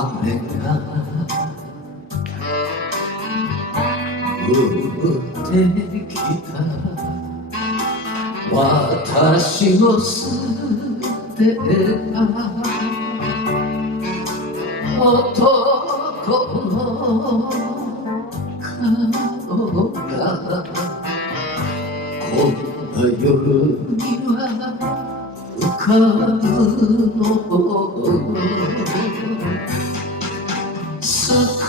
雨が降ってきた私を捨てた男の顔がこんな夜には浮かぶの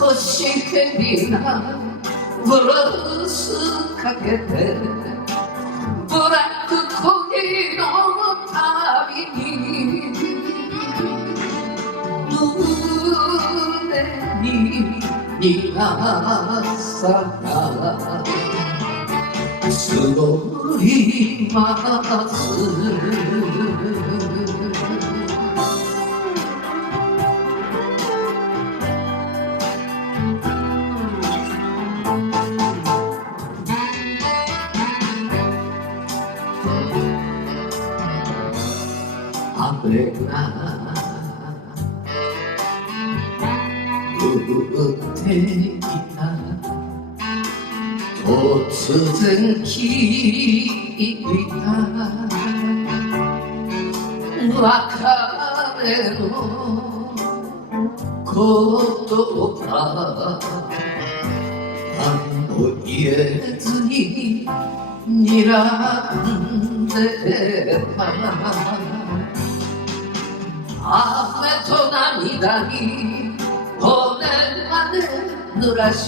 少しヘビなブルースかけてブラックコーヒーの旅に胸に苦さが募ります雨が降ってきた突然聞いた別れの言葉何も言えずに睨んでた雨と涙に骨まで濡らし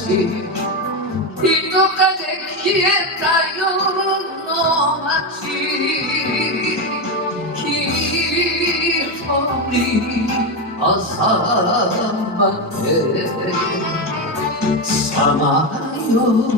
人影消えた夜の街一人朝までさまよう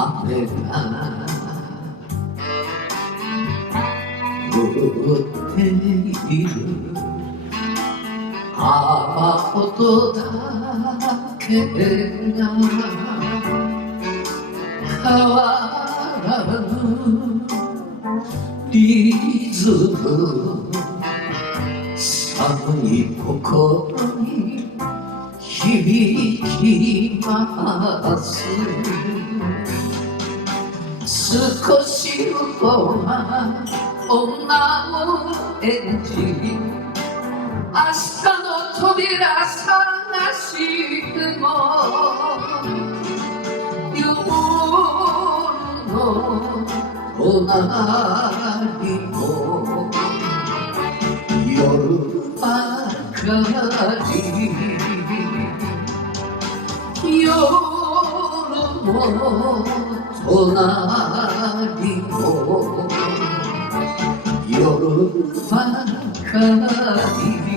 雨が降っている雨音だけが変わらぬリズム寒い心に響きます少し向こうは女を演じ明日の扉探しても夜の隣も夜ばかり夜も隣も夜ばかり